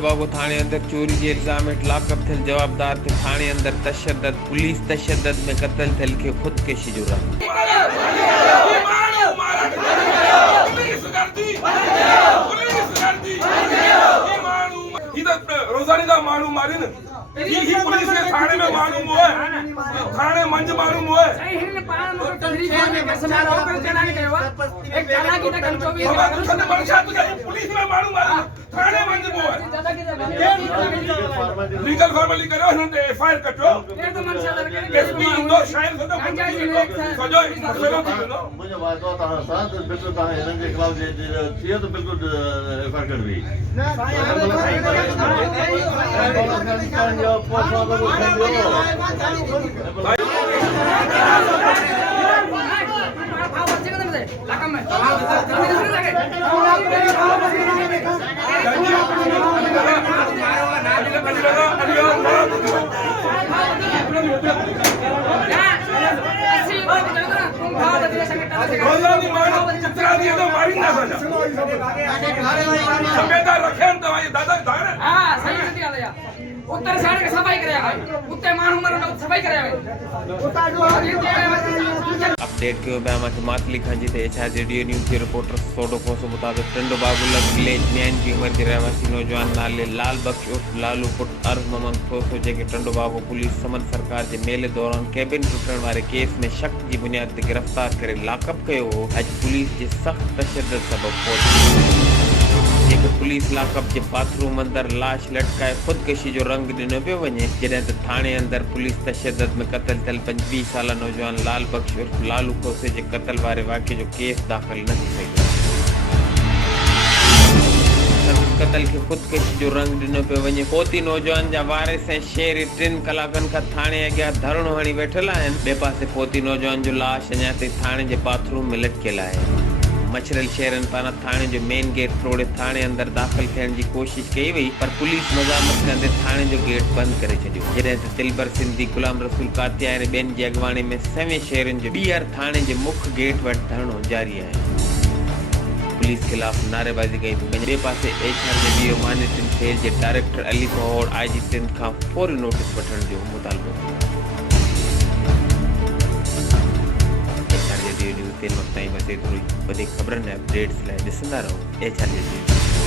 टंडोबागो थाने अंदर चोरी के इल्जाम हेठ लाकअप थियल जवाबदार थे थाने अंदर तशद्दद पुलिस तशद्दद में कत्ल थियल खे खुदकशी जो रंग रोजानी मालूम मारिन ही पुलिस के थाने में मालूम हुआ थाने मंज मालूम हुआ पुलिस में मालूम थाने मंज हुआ लीगल फॉर्मली करो एफआईआर कटो एसपी इंदौर शायद सजो मसलो थींदो मुझे वादो तहां साथ बिल्कुल तहां हिनन के खिलाफ जे तो बिल्कुल एफआईआर करबी रोजानी मानो चित्रा दिए तो मारी ना सजा समेदार रखे तो भाई दादा धारे हां सही से आया उत्तर साइड के सफाई करेगा उत्ते मानू मर सफाई करेगा अपडेट के ओबामा के मातली खांजी थे एचआर रेडियो न्यूज़ के रिपोर्टर सोडो कोसो मुताबिक टंडोबागो विलेज न्यान की उम्र के रहवासी नौजवान नाले लाल बख्श उर्फ लालू पुट अर्ज मोहम्मद कोसो जेके टंडोबागो पुलिस समन सरकार के मेले दौरान केबिन टुटण वाले केस में शक की बुनियाद ते गिरफ्तार करे लाकअप कयो हो अज पुलिस जे सख्त तशद्दद सबब जेके पुलिस लाकअप के बाथरूम अंदर लाश लटकाए खुदकशी जो रंग दिनो पे वने जडे त थाने अंदर पुलिस तशद्दद में कत्ल थियल 25 साल नौजवान लाल बख्श उर्फ लालू कोसे जे कत्ल वारे वाक़े जो केस दाखिल न थी सही कत्ल के खुदकशी जो रंग दिनो पे वने पोती नौजवान जा वारिस ऐं शेर 3 कलाकन का थाने अॻियां धरणो हणी वेठल आहिनि ॿिए पासे पोती नौजवान जो लाश अञा ताईं थाने जे बाथरूम में लटकियल आहे मछरल शहरन पाना थाने जो मेन गेट तोड़े थाने अंदर दाखिल थियण जी कोशिश कई वई पर पुलिस मज़ामत कंदे थाने जो गेट बंद करे छॾियो जॾहिं त दिलबर सिंधी गुलाम रसूल कातिया ऐं ॿियनि जी अॻवानी में सवें शहरन जो ॿीहर थाने जे मुख्य गेट वटि धरणो जारी आहे पुलिस खिलाफ नारेबाज़ी कई ॿिए पासे एचआर रेडियो मॉनिटरिंग सेल जे डायरेक्टर अली फहोड़ आईजी सिंध खां फौरी नोटिस वठण जो मुतालबो कयो न्यूज़ 3 वक्त ताईं बस एतिरो ई वधीक ख़बरनि ऐं अपडेट्स लाइ ॾिसंदा रहो एचआर रेडियो